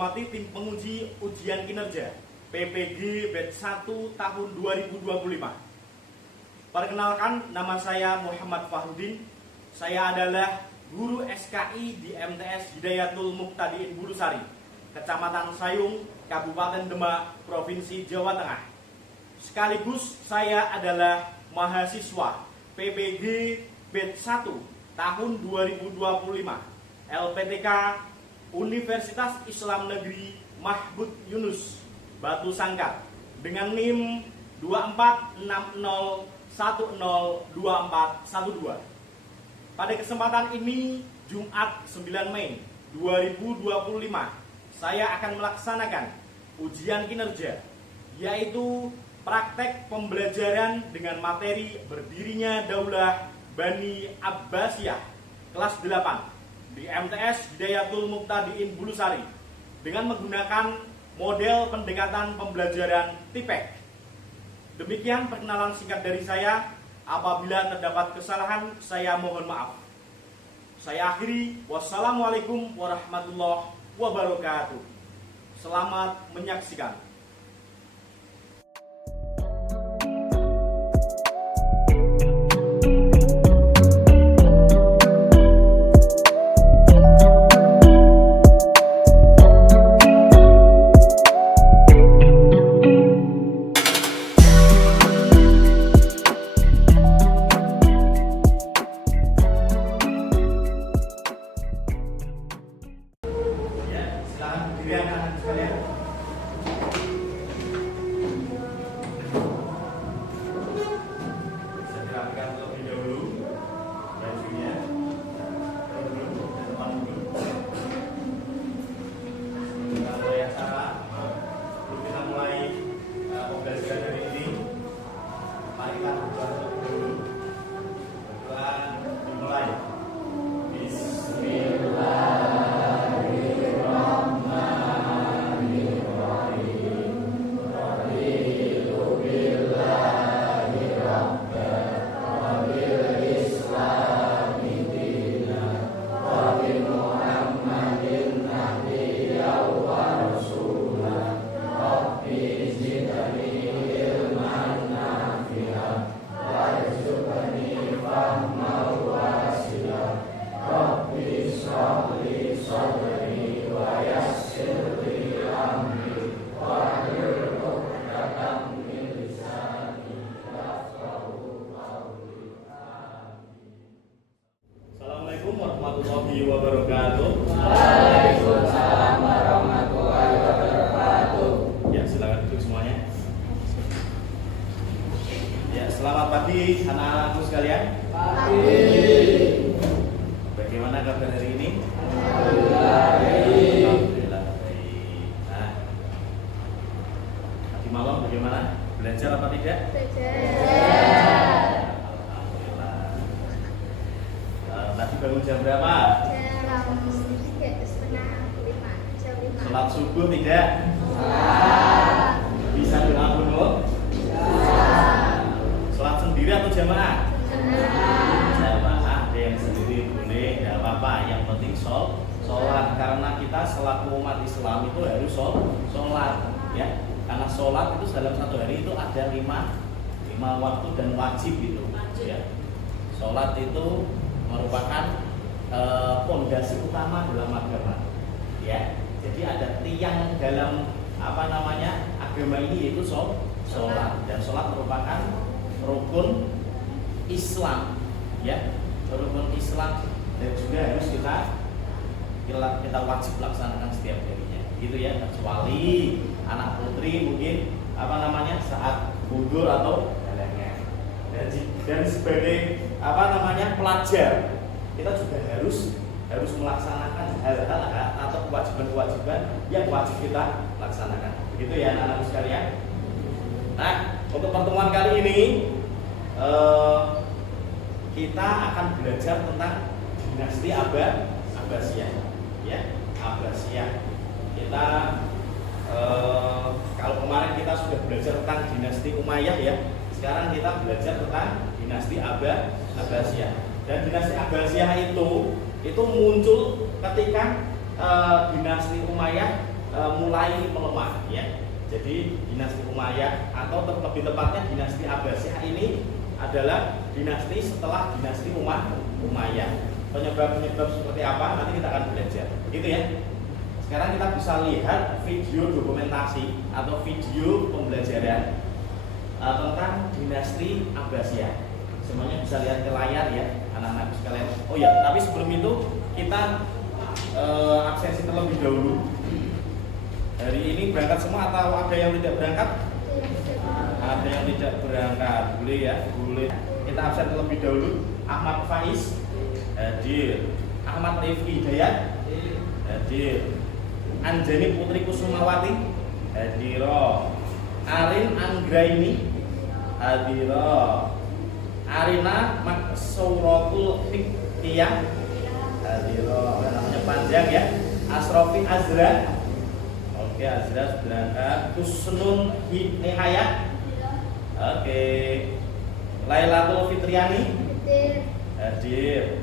hormati tim penguji ujian kinerja PPG Batch 1 tahun 2025. Perkenalkan, nama saya Muhammad Fahrudin. Saya adalah guru SKI di MTS Hidayatul Muqtadiin Bulusari, Kecamatan Sayung, Kabupaten Demak, Provinsi Jawa Tengah. Sekaligus saya adalah mahasiswa PPG Batch 1 tahun 2025 LPTK Universitas Islam Negeri Mahmud Yunus, Batu Sangkar, dengan NIM 2460102412. Pada kesempatan ini, Jumat 9 Mei 2025, saya akan melaksanakan ujian kinerja, yaitu praktek pembelajaran dengan materi berdirinya Daulah Bani Abbasiyah kelas 8 di MTS Hidayatul Muqtadiin Bulusari dengan menggunakan model pendekatan pembelajaran TIPEK. Demikian perkenalan singkat dari saya. Apabila terdapat kesalahan, saya mohon maaf. Saya akhiri. Wassalamualaikum warahmatullahi wabarakatuh. Selamat menyaksikan. Assalamualaikum warahmatullahi wabarakatuh. Waalaikumsalam warahmatullahi wabarakatuh. Ya, silakan duduk semuanya. Ya, selamat pagi anak-anakku sekalian. Pagi. Bagaimana kabar hari ini? Alhamdulillah baik. Alhamdulillah baik. Nah, tadi malam bagaimana? Belajar apa tidak? Belajar. Alhamdulillah. Tadi bangun jam berapa? Jam 4:30, jam 5. Sholat subuh tidak? Salat. Bisa doa kunut? Bisa. Sholat sendiri atau jamaah? Jamaah. Jamaah, ada yang sendiri boleh, tidak apa-apa. Yang penting sholat, karena kita selaku umat Islam itu harus sholat, ya. Karena sholat itu dalam satu hari itu ada lima waktu dan wajib itu, ya. Sholat itu merupakan pondasi utama dalam agama, ya. Jadi ada tiang dalam agama ini, yaitu sholat, dan sholat merupakan rukun Islam, ya, rukun Islam, dan juga harus kita wajib laksanakan setiap harinya, gitu ya. Kecuali anak putri mungkin saat gugur atau halangan, dan sebagai pelajar kita juga harus melaksanakan hal-hal atau kewajiban-kewajiban yang wajib kita laksanakan, begitu ya anak-anakku sekalian. Nah, untuk pertemuan kali ini kita akan belajar tentang dinasti Abbasiyah, ya, Abbasiyah. Kita kalau kemarin kita sudah belajar tentang dinasti Umayyah, ya. Sekarang kita belajar tentang dinasti Abbasiyah. Dan dinasti Abbasiyah itu muncul ketika dinasti Umayyah mulai melemah ya. Jadi dinasti Umayyah atau lebih tepatnya dinasti Abbasiyah ini adalah dinasti setelah dinasti Umayyah. Penyebab-penyebab seperti apa nanti kita akan belajar. Gitu ya. Sekarang kita bisa lihat video dokumentasi atau video pembelajaran tentang dinasti Abbasiyah. Semuanya bisa lihat ke layar ya, anak-anak sekalian. Oh ya, tapi sebelum itu kita absensi terlebih dahulu. Hari ini berangkat semua atau ada yang tidak berangkat? Ada yang tidak berangkat, boleh ya, boleh. Kita absen terlebih dahulu. Ahmad Faiz hadir, Ahmad Rifki Hidayat hadir, Anjani Putri Kusumawati hadiro, Arin Anggraini hadiro, Arina Maksuratul Hikiyah hadiro. Namanya panjang ya. Asrofi Azra, oke, Azra berangkat. Husnul Nihayat, oke. Lailatul Fitriani hadir.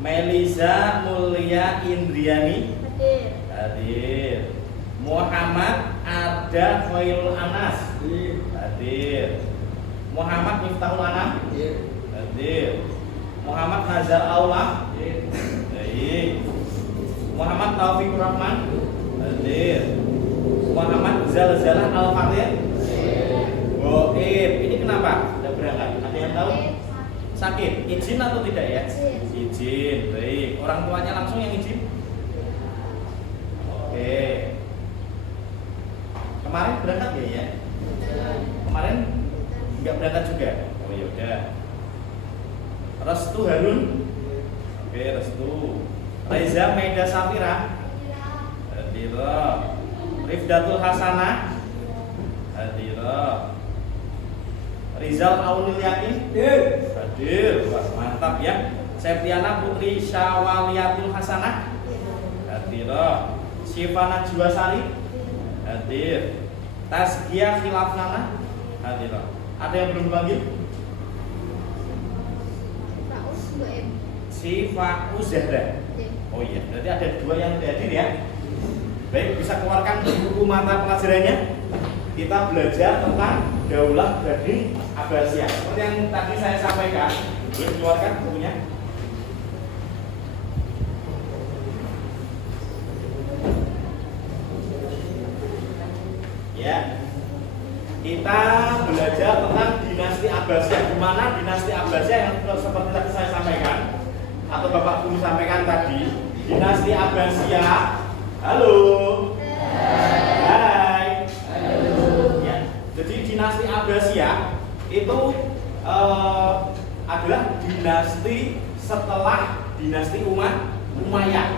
Melisa Mulia Indriani hadir. Muhammad Arda Khairul Anas hadir. Muhammad Miftahul Anam hadir. Muhammad Nazar Aula hadir. Muhammad Taufikur Rahman hadir. Muhammad Zalzalah Al-Fatir goib. Ini kenapa tidak berangkat? Ada yang tahu? Sakit, izin atau tidak ya? Izin, baik. Orang tuanya langsung yang izin? Oke. Kemarin berangkat ya? Kemarin nggak berangkat juga? Oh yaudah. Restu Harun? Oke, Restu. Reza Maida Safira? Hadira. Rifdatul Hasanah? Hadira. Rizal Aunil Yakin hadir. Wah, mantap ya. Septiana Putri Syawaliatul Hasanah hadir. Syifa Najwasari hadir. Tazkiyah Khilafnana hadir. Ada yang belum panggil? Syifa Uzahra. Oh iya, berarti ada dua yang tidak hadir ya. Baik, bisa keluarkan buku mata pelajarannya. Kita belajar tentang Daulah Bani Abbasiyah. Seperti yang tadi saya sampaikan, boleh keluarkan bukunya. Ya, kita belajar tentang dinasti Abbasiyah. Di mana dinasti Abbasiyah yang seperti tadi saya sampaikan atau Bapak Guru sampaikan tadi, dinasti Abbasiyah. Halo. Hai. Ya, jadi dinasti Abbasiyah itu adalah dinasti setelah dinasti Umayyah.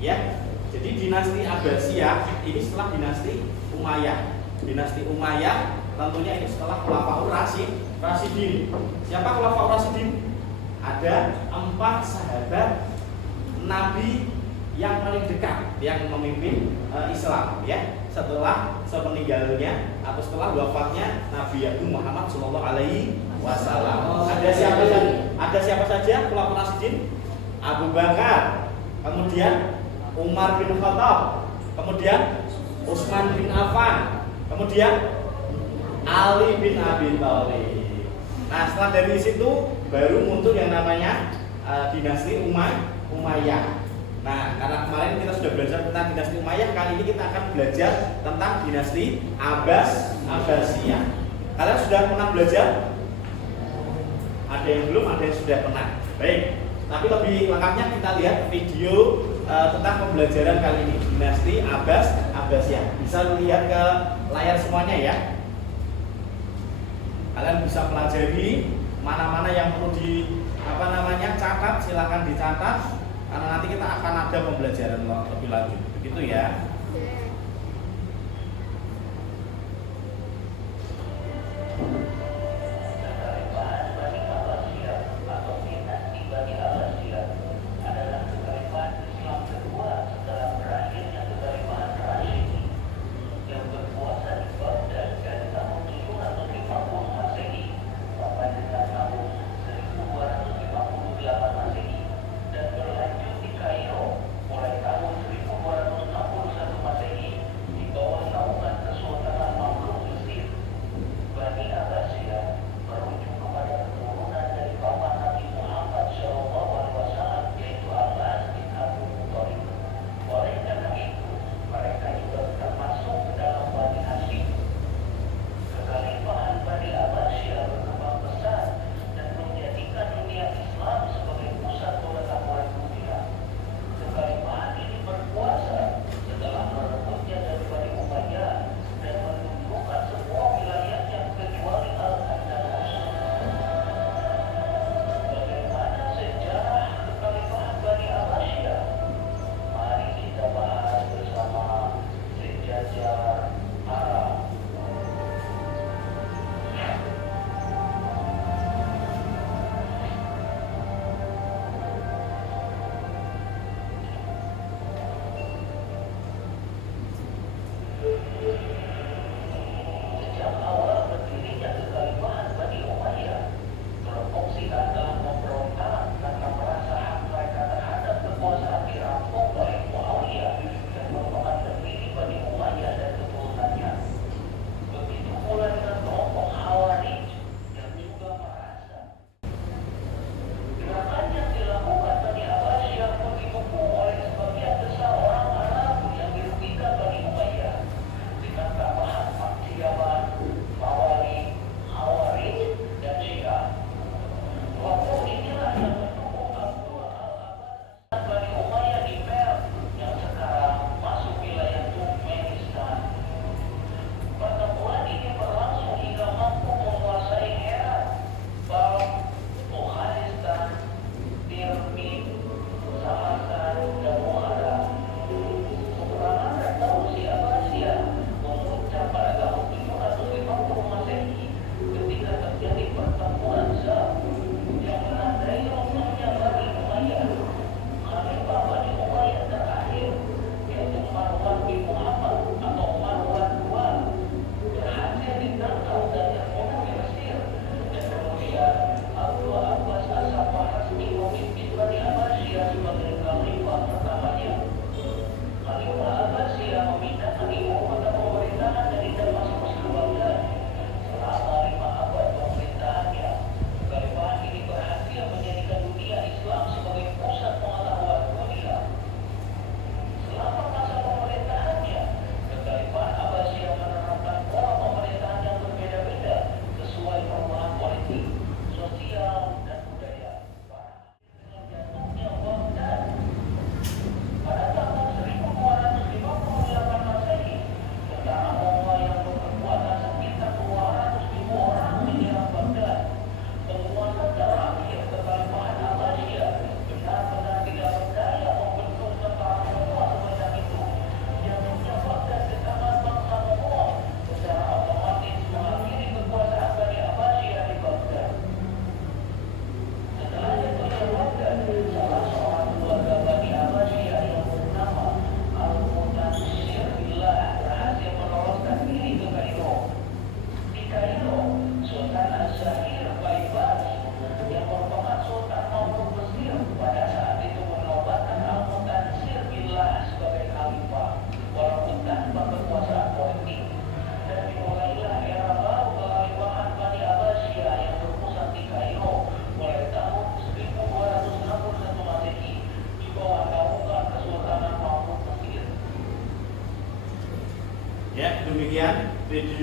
Ya, jadi dinasti Abbasiyah ini setelah dinasti Umayyah. Dinasti Umayyah tentunya ini setelah Khulafaur Rasyidin. Siapa Khulafaur Rasyidin? Ada 4 sahabat Nabi yang paling dekat yang memimpin Islam ya setelah sepeninggalnya atau setelah wafatnya Nabi Agung Muhammad Shallallahu Alaihi Wasallam. Ada siapa saja Khulafaur Rasyidin? Abu Bakar, kemudian Umar bin Khattab, kemudian Utsman bin Affan, kemudian Ali bin Abi Thalib. Nah, setelah dari situ baru muncul yang namanya dinasti Umayyah. Nah, karena kemarin kita sudah belajar tentang dinasti Umayyah, kali ini kita akan belajar tentang dinasti Abbasiyah. Kalian sudah pernah belajar? Ada yang belum, ada yang sudah pernah. Baik, tapi lebih lengkapnya kita lihat video tentang pembelajaran kali ini, dinasti Abbasiyah. Bisa lihat ke layar semuanya ya. Kalian bisa pelajari mana-mana yang perlu catat, silakan dicatat karena nanti kita akan ada pembelajaran lebih lanjut. Begitu ya.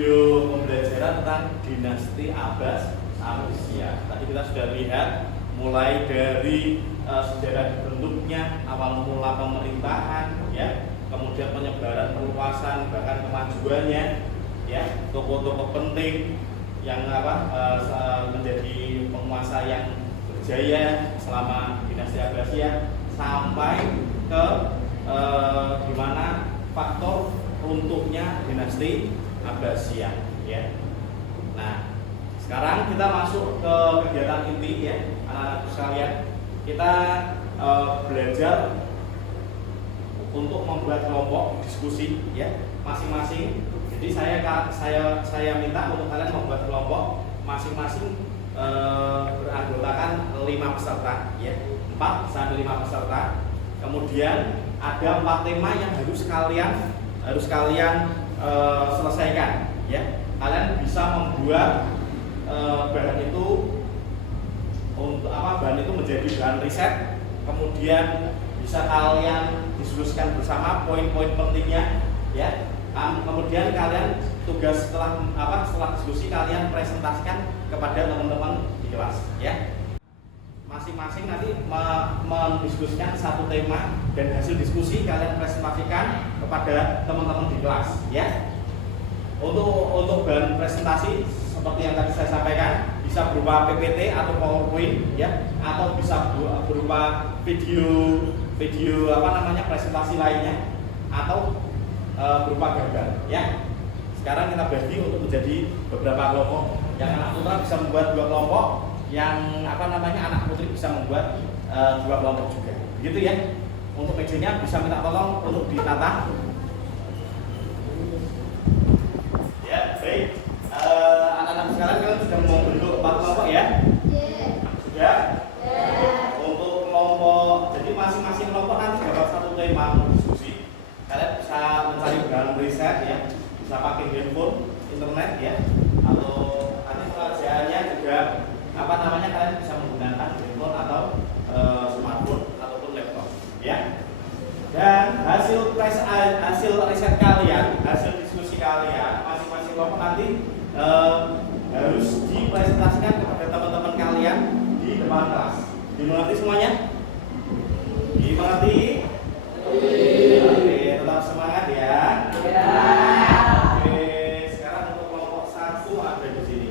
video pembelajaran tentang dinasti Abbasiyah. Tadi kita sudah lihat mulai dari sejarah bentuknya, awal mula pemerintahan, ya, kemudian penyebaran, perluasan, bahkan kemajuannya, ya, tokoh-tokoh penting yang menjadi penguasa yang berjaya selama dinasti Abbasiyah, sampai ke di mana faktor runtuhnya dinasti Abbasiyah, ya. Nah, sekarang kita masuk ke kegiatan inti, ya, anak-anak sekalian. Kita belajar untuk membuat kelompok diskusi, ya, masing-masing. Jadi saya minta untuk kalian membuat kelompok masing-masing beranggotakan 5 peserta, ya, 4 sampai 5 peserta. Kemudian ada 4 tema yang harus kalian selesaikan, ya. Kalian bisa membuat bahan itu untuk bahan itu menjadi bahan riset, kemudian bisa kalian diskusikan bersama poin-poin pentingnya, ya. Kemudian kalian tugas setelah diskusi kalian presentasikan kepada teman-teman di kelas, ya. Masing-masing nanti mendiskusikan satu tema dan hasil diskusi kalian presentasikan kepada teman-teman di kelas, ya. Untuk bahan presentasi seperti yang tadi saya sampaikan, bisa berupa PPT atau PowerPoint, ya, atau bisa berupa video presentasi lainnya, atau berupa gambar, ya. Sekarang kita bagi untuk menjadi beberapa kelompok. Yang anak putra bisa membuat 2 kelompok, yang anak putri bisa membuat 2 kelompok juga. Begitu, ya. Untuk mejanya bisa minta tolong untuk ditata. Ya, baik. Anak-anak sekarang kalian sudah membentuk 4 kelompok, ya? Sudah? Untuk kelompok, jadi masing-masing kelompok nanti dapat satu tema untuk diskusi. Kalian bisa mencari bahan riset, ya, bisa pakai handphone, internet, ya, atau nanti pengerjaannya juga kalian bisa menggunakan handphone atau smartphone ataupun laptop, ya. Dan hasil riset kalian, hasil diskusi kalian, masing-masing kelompok nanti harus dipresentasikan kepada teman-teman kalian di depan kelas. Dimengerti semuanya? Dimengerti? Oke, tetap semangat, ya. Oke, sekarang untuk kelompok 1 ada di sini.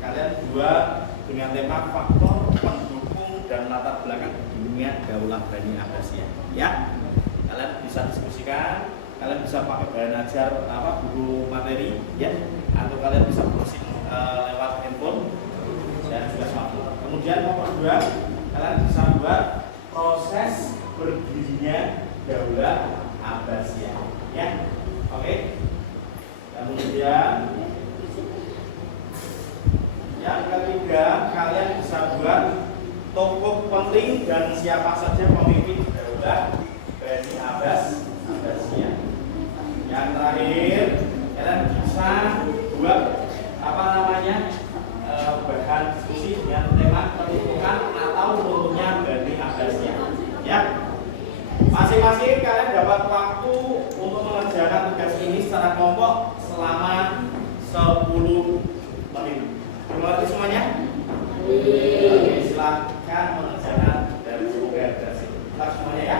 Kalian buat dengan tema faktor pendukung dan latar belakang dunia Daulah Bani Abbasiyah, ya. Kalian bisa diskusikan, kalian bisa pakai bahan ajar buku materi, ya, atau kalian bisa browsing lewat handphone dan juga smartphone. Kemudian nomor 2, kalian bisa buat proses berdirinya Daulah Abbasiyah, ya. Oke. Kemudian yang ketiga, kalian bisa buat tokoh penting dan siapa saja pemimpin Daulah Bani Abbasiyah. Yang terakhir, kalian bisa buat bahan diskusi dengan tema penunjukan atau runtuhnya Bani Abbasiyah, ya. Masing-masing kalian dapat waktu untuk mengerjakan tugas ini secara kelompok selama 10 menit. Mengerti semuanya? Oke, silakan mengerjakan dari tugas ini. Kita semuanya, ya.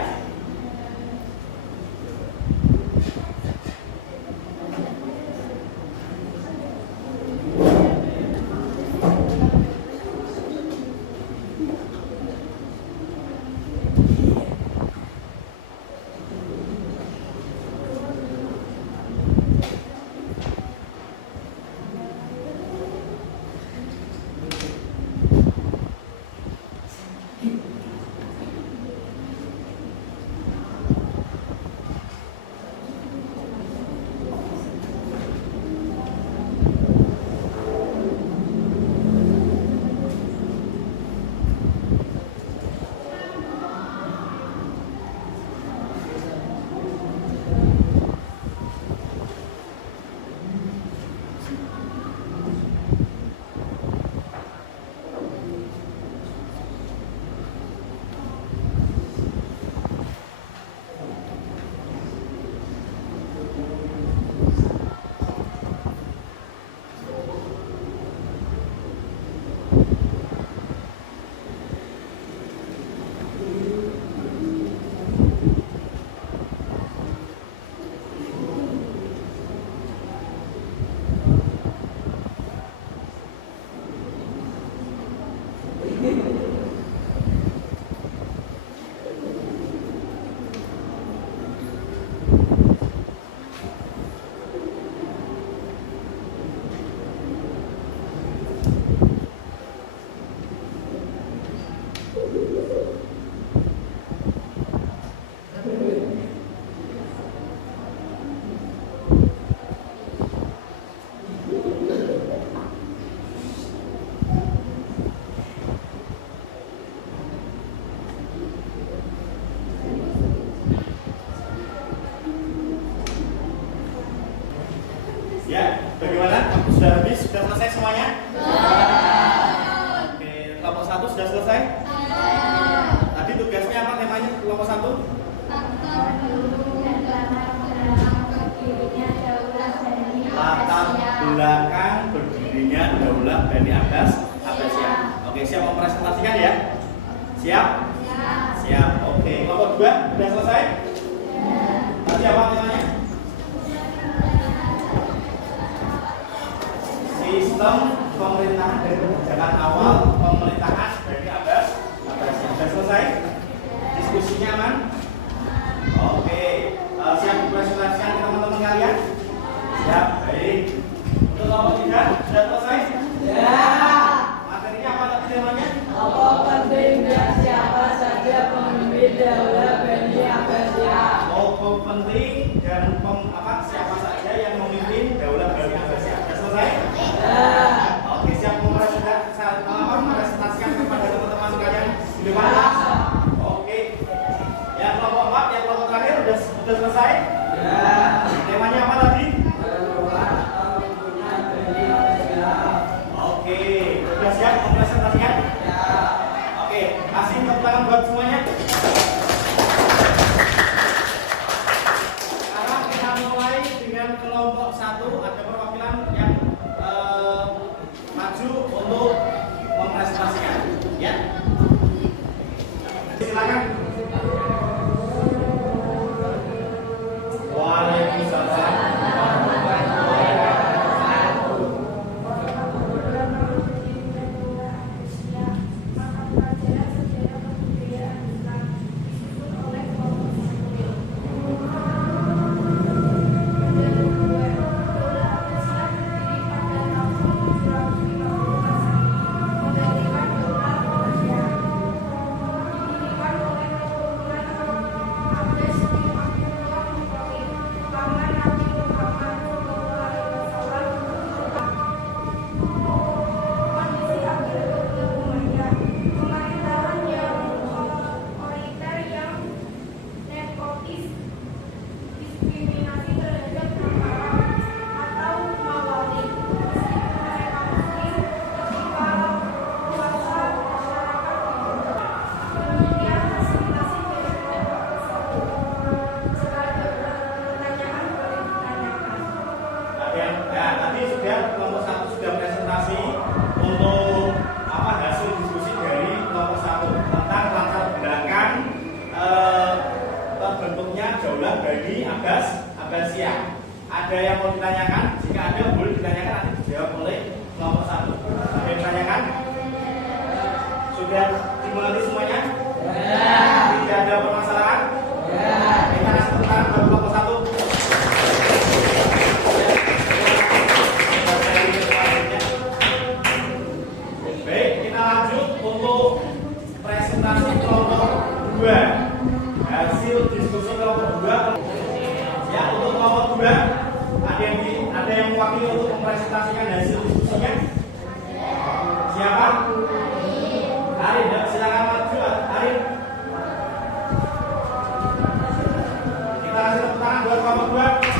Sudah habis? Sudah selesai semuanya? Oke, kelompok 1 sudah selesai? Tadi tugasnya apa temanya kelompok 1? Latar belakang berdirinya Daulah Bani Abbas Abbasiyah. Oke, siap mempresentasikan ya? Siap? Siap. Oke, kelompok 2 sudah selesai? Tadi apa temanya? Sistem pemerintahan dari kebijakan awal pemerintahan Bani Abbas Abbasiyah. Sudah selesai? Diskusinya aman? Oke, siap mempresentasikan ke teman-teman kalian? Siap, baik. Untuk kelompok 3 sudah selesai? Ya. Materinya apa tadi temanya? Apa pentingnya siapa saja pemimpin Daulah Bani Abbasiyah? Tokoh penting dan siapa saja yang memimpin Daulah Bani Abbasiyah. Sudah selesai? Ya. Oke, siap mempresentasikan kepada teman-teman sekalian di depan. Oke. Yang kelompok 4, yang kelompok terakhir sudah selesai? Ya. Temanya apa tadi? Oke, sudah siap mempresentasikan? Ya. Oke, kasih tepuk tangan buat semuanya. Sekarang kita mulai dengan kelompok 1. Ada perwakilan yang maju untuk mempresentasikan, ya. Silakan. Waalaikumsalam. Tadi sudah kelompok 1 sudah presentasi untuk hasil diskusi dari kelompok 1 tentang latar belakang terbentuknya Daulah Bani Abbasiyah. Ada yang mau ditanyakan? Jika ada boleh ditanyakan, nanti dijawab oleh kelompok 1. Ada yang ditanyakan? Sudah dimengerti semuanya? Ya. Tidak ada permasalahan? Ya. Kita kasih tepuk tangan buat kelompok 1. Baik, kita lanjut untuk presentasi kelompok 2. Hasil diskusi kelompok 2. Ya, untuk kelompok 2 ada yang mewakili untuk mempresentasikan hasil diskusinya? Siapa? Arif, silakan maju, Arif. Kita kasih tepuk tangan buat kelompok 2.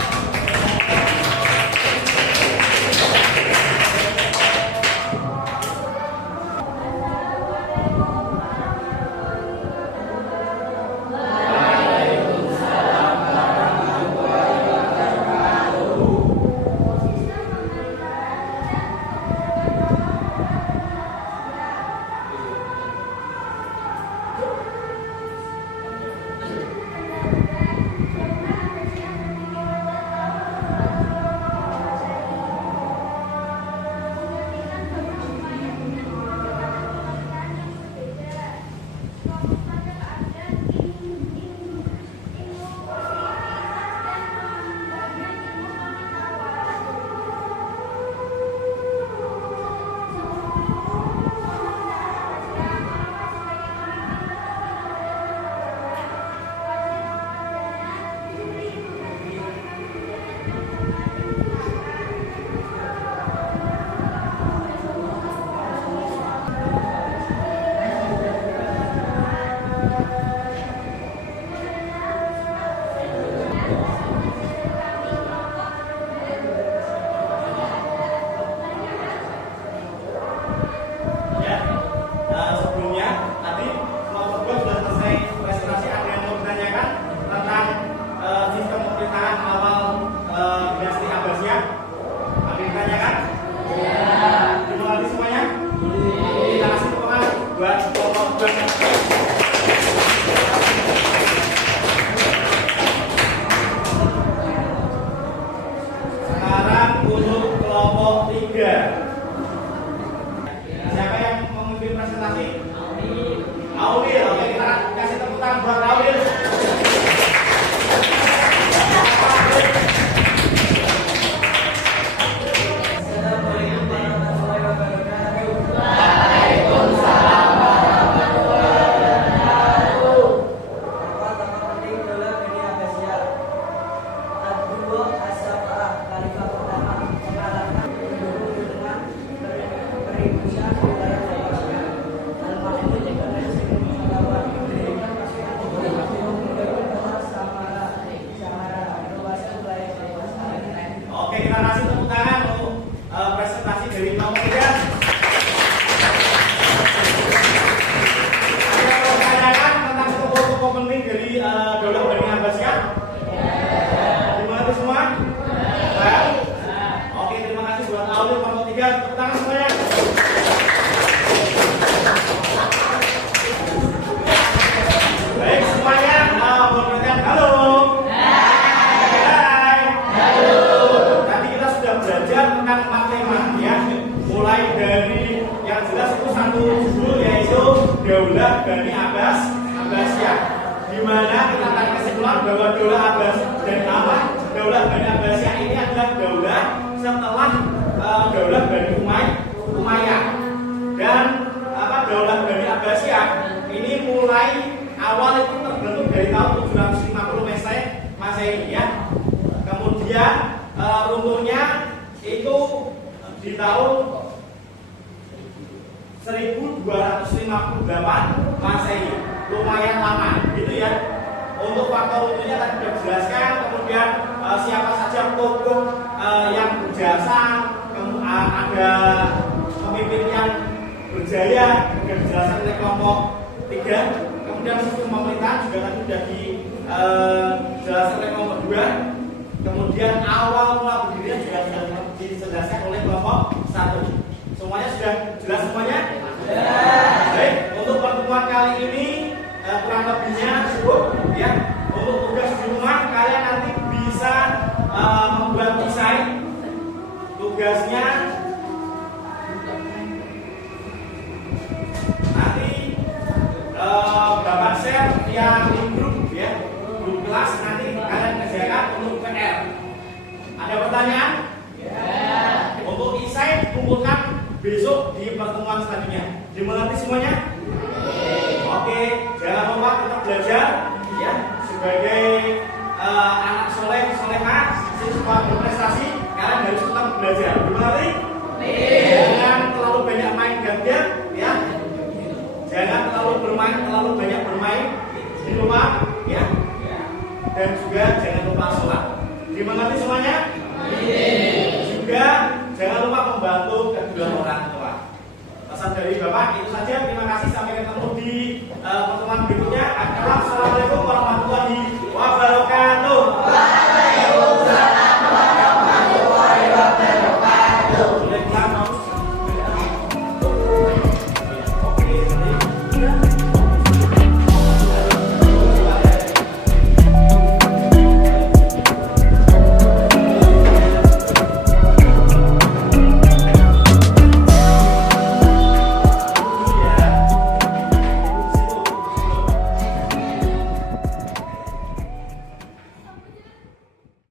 kasih dari nomor 3. Ada pertanyaan tentang tokoh-tokoh penting dari Daulah Bani Abbasiyah? Dimengerti semua? Nah. Oke, terima kasih buat Aulid nomor 3. Tepuk tangan semuanya. Baik semuanya, perhatian halo. Hai. Halo. Tadi kita sudah belajar tentang 4 tema ya. Mulai dari yang jelas itu satu judul yaitu Daulah Bani Abbasiyah. Di mana kita tarik kesimpulan bahwa Daulah Abbas dan apa? Daulah Bani Abbasiyah ini adalah daulah setelah Daulah Bani Umayyah. Dan Daulah Bani Abbasiyah ini mulai awal itu terbentuk dari tahun 750 Masehi ya. Kemudian runtuhnya itu di tahun 1258 Masehi. Lumayan lama gitu ya. Untuk faktor runtuhnya tadi sudah dijelaskan. Kemudian siapa saja tokoh yang berjasa, ada pemimpin yang berjaya, kemudian dijelaskan oleh kelompok 3. Kemudian sistem pemerintahan juga tadi sudah dijelaskan oleh kelompok 2. Kemudian awal mula berdirinya juga sudah dijelaskan oleh kelompok 1. Semuanya sudah jelas semuanya? Baik, untuk pertemuan kali ini kurang lebihnya cukup ya. Untuk tugas di rumah kalian nanti bisa membuat desain. Tugasnya nanti Bapak share via grup ya, grup kelas, nanti kalian kerjakan untuk PR. Ada pertanyaan? Ya. Untuk esai kumpulkan besok di pertemuan selanjutnya. Dimengerti semuanya? Oke, jangan lupa tetap belajar ya sebagai anak soleh solehah, siswa berprestasi, kalian harus tetap belajar. Dimengerti? Jangan terlalu banyak main gadget ya. Jangan terlalu banyak bermain di rumah ya. Dan juga jangan lupa sholat. Dimengerti semuanya? Juga jangan lupa membantu kedua orang tua. Pesan dari